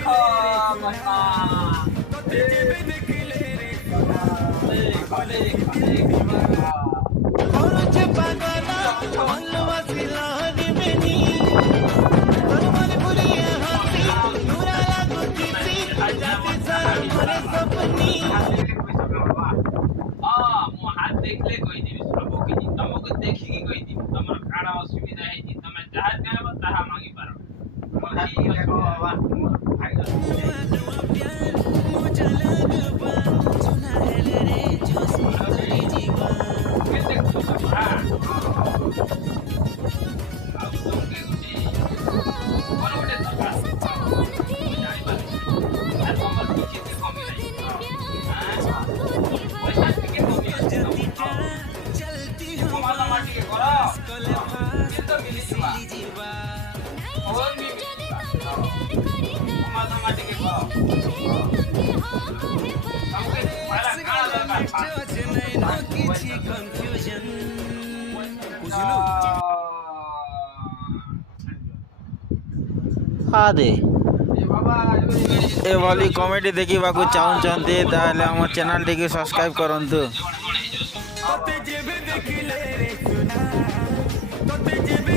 देखो महिमा देखो देखो देखो हाथ देखले कोई दिवस प्रभु की तुमको देखिकी कोई दिवस तमर काड़ा असुविधा है कि तमे जहाँ कहब ताहा मांगी पारो मोची देखो बाबा भाई हाँ दे एभली कमेडी देखा चाहते ताहले हम चैनल टी सब्सक्राइब करंतु। तोते जेबे देखिले रे सुना तोते जेबे